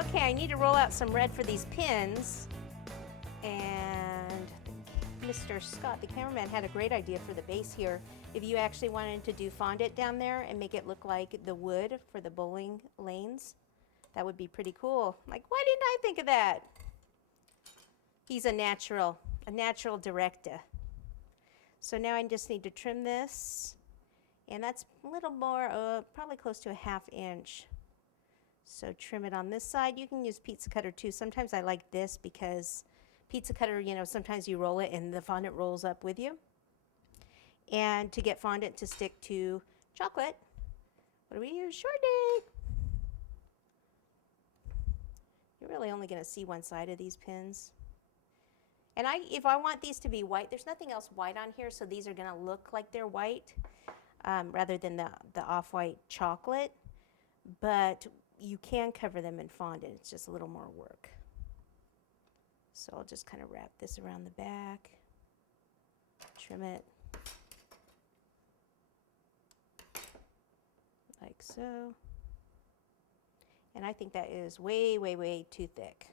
Okay, I need to roll out some red for these pins. And Mr. Scott, the cameraman, had a great idea for the base here. If you actually wanted to do fondant down there and make it look like the wood for the bowling lanes, that would be pretty cool. Like, why didn't I think of that? He's a natural director. So now I just need to trim this, and that's a little more, probably close to a 1/2 inch. So trim it on this side. You can use pizza cutter too. Sometimes I like this because pizza cutter, you know, sometimes you roll it and the fondant rolls up with you. And to get fondant to stick to chocolate, what do we use? Shortening. You're really only going to see one side of these pins. And if I want these to be white, there's nothing else white on here, so these are going to look like they're white rather than the off-white chocolate. But you can cover them in fondant. It's just a little more work. So I'll just kind of wrap this around the back, trim it like so. And I think that is way, way, way too thick.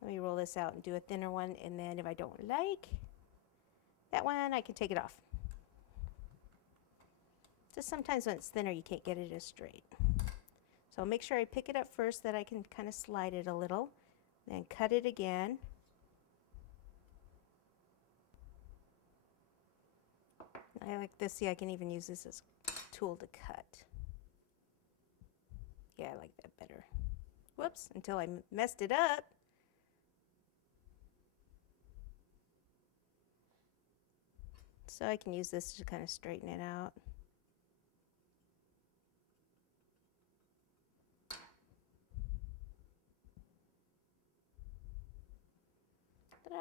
Let me roll this out and do a thinner one, and then if I don't like that one, I can take it off. Just sometimes when it's thinner, you can't get it as straight. So I'll make sure I pick it up first, that I can kind of slide it a little, then cut it again. I like this. See, I can even use this as a tool to cut. Yeah, I like that better. Whoops, until I messed it up. So I can use this to kind of straighten it out. Ta-da!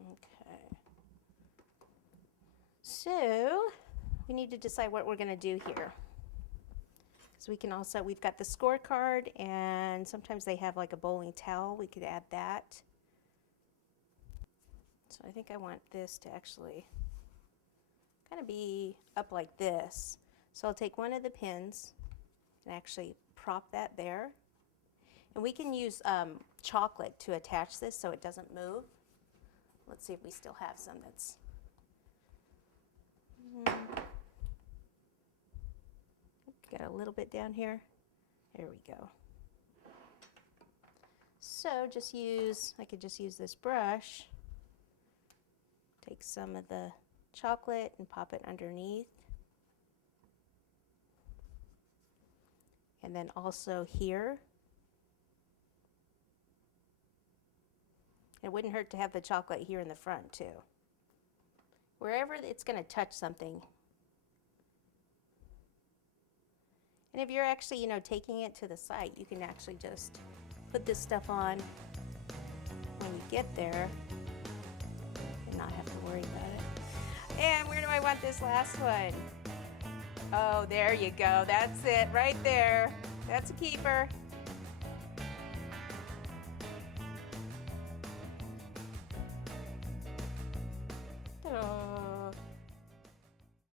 Okay. So we need to decide what we're going to do here. So we can also, we've got the scorecard, and sometimes they have like a bowling towel. We could add that. So I think I want this to actually kind of be up like this. So I'll take one of the pins and actually prop that there. And we can use chocolate to attach this so it doesn't move. Let's see if we still have some that's... Got a little bit down here. There we go. So just use, I could just use this brush, take some of the chocolate and pop it underneath. And then also here. It wouldn't hurt to have the chocolate here in the front too. Wherever it's going to touch something. And if you're actually, you know, taking it to the site, you can actually just put this stuff on when you get there and not have to worry about it. And where do I want this last one? Oh, there you go. That's it right there. That's a keeper.